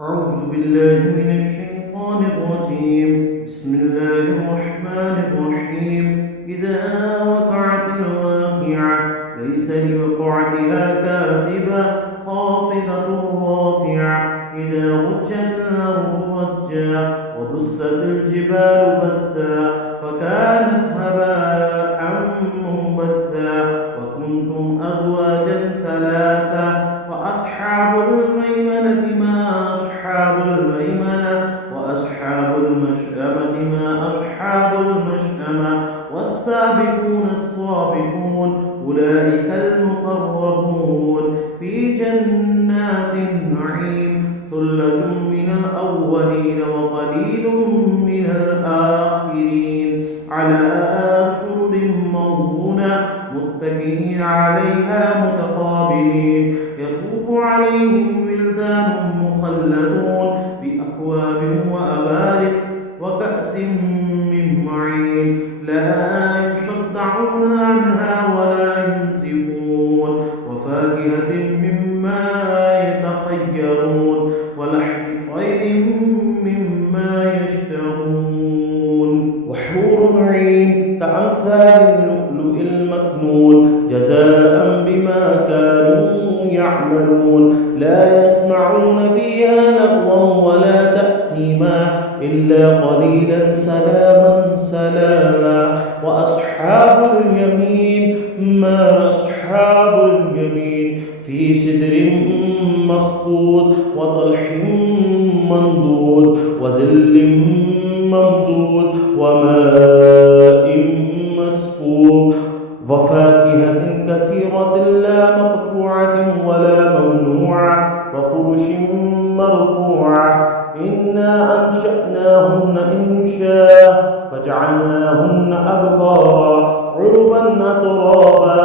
أعوذ بالله من الشيطان الرجيم. بسم الله الرحمن الرحيم. إذا وقعت الواقعة ليس لوقعتها كاذبة خافضة رافعة. إذا رجت الأرض رجا وبست الجبال بسا فكانت هباء منبثا وكنتم أزواجا ثلاثا وأصحاب الميمنة ما أصحاب الميمنة وأصحاب المشأمة ما أصحاب المشأمة والسابقون السابقون أولئك المقربون في جنات النعيم. ثلة من الأولين وقليل من الآخرين على سرر موضونة متكئين عليها متقابلين. يطوف عليهم ولدان مخلدون بأكواب وأبارق وكأس من معين لا يصدعون عنها ولا ينزفون وفاكهة مما يتخيرون ولحم طير مما يشتهون وحور عين كأمثال اللؤلؤ المكنون جزاء بما كانوا يعملون. لا يسمعون فيها لغوا ولا تأثيما إلا قليلا سلاما سلاما. وأصحاب اليمين ما أصحاب اليمين في سدر مخضود وطلح منضود وظل ممدود وماء مسكوب وفاكهة كثيرة لا مقطوعة ولا ممنوعة وفرش مرفوعة. إنا أنشأناهن إنشاء فجعلناهن أبكارا عربا أترابا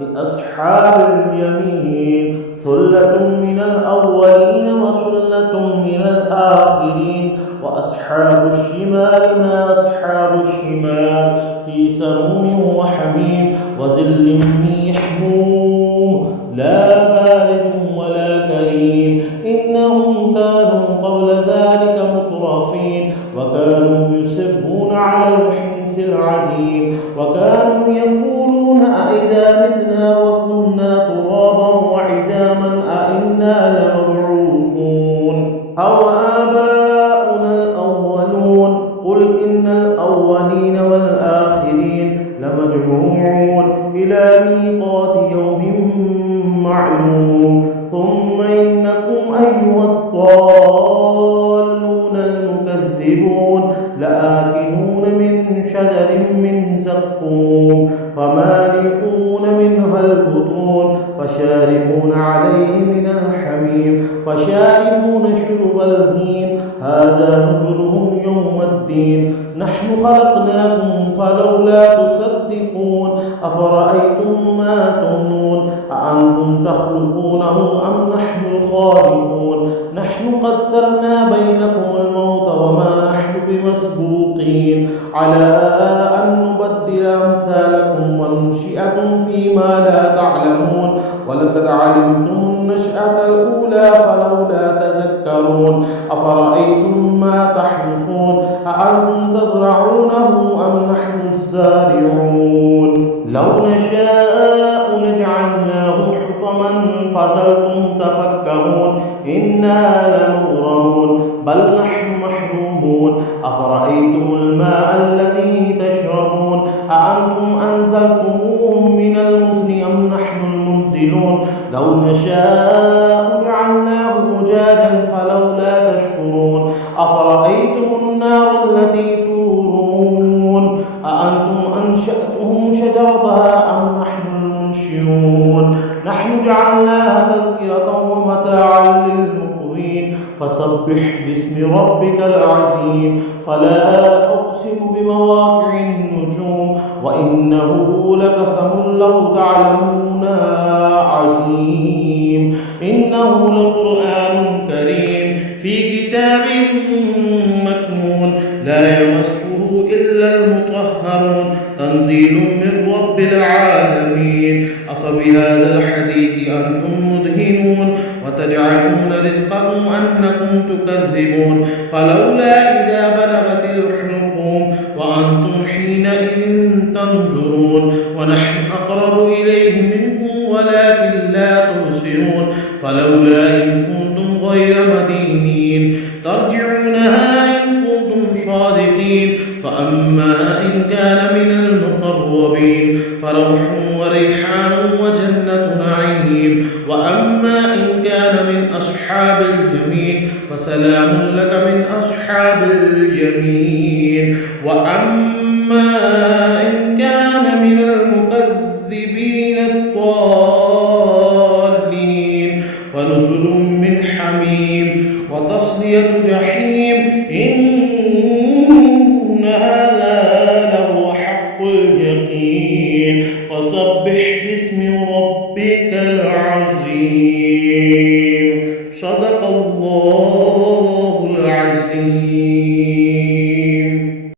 لأصحاب اليمين. ثلة من الأولين وثلة من الآخرين. وأصحاب الشمال ما أصحاب الشمال في سموم وحميم وظل يحموم لا بارد ولا كريم. إنهم كانوا قبل ذلك مترفين وكانوا يصرون على الحنث العظيم وكانوا يقولون أإذا متنا وكنا ترابا وعظاما أإنا لمبعوثون أو آباؤنا الأولون. قل إن الأولين والآخرين لمجموعون إلى ميقات يوم معلوم. ثم إنكم أيها الضالون المكذبون لآكلون من شجر من زقوم فمالئون منها البطون فشاربون عليه من الحميم فشاربون شرب الهيم. هذا نزلهم يوم الدين. نحن خلقناكم فلولا تصدقون. أفرأيتم ما تمنون أأنتم تخلقونه أم نحن الخالقون. نحن قدرنا بينكم الموت وما نحن بمسبوقين على أن نبدل أمثالكم وننشئكم فيما لا تعلمون. ولقد علمتم النشأة الأولى فلولا تذكرون. أفرأيتم ما تحرثون أأنتم تزرعونه أم نحن الزارعون. لو نشاء لجعلناه حطما فظلتم تفكرون إنا لمغرمون بل نحن محرومون. أفرأيتم الماء الذي تشربون أأنتم أنزلتموه من المزن أم نحن المنزلون. لو نشاء جعلناه أجاجا فلولا تشكرون. أفرأيتم النار التي تورون أأنتم أنشأتم شجرتها أم نحن المنشئون. نحن جعلناها تذكرة ومتاعا للمقوين. فسبح باسم ربك العظيم. فلا أقسم بمواقع النجوم وإنه لقسم لو تعلمون عظيم. إنه لقرآن كريم في كتاب مكنون لا يمسه إلا المطهرون تنزيل من رب العالمين. أفبهذا الحديث أنتم مدهنون وتجعلون رزقكم أنكم تكذبون فلولا إذا بلغت الحلقوم وأنتم حينئذ تنظرون ونحن أقرب إليه منكم ولكن لا تبصرون فلولا إن كنتم غير مدينين ترجعونها إن كنتم صادقين فأما إن كان من المقربين فروح وريحان وجنة نعيم وأما إن كان من أصحاب اليمين فسلام لك من أصحاب اليمين وأما إن كان من المكذبين الضالين فنزل من حميم وتصلية جحيم إن هذا لهو حق اليقين فسبح باسم ربك العظيم صدق الله العظيم.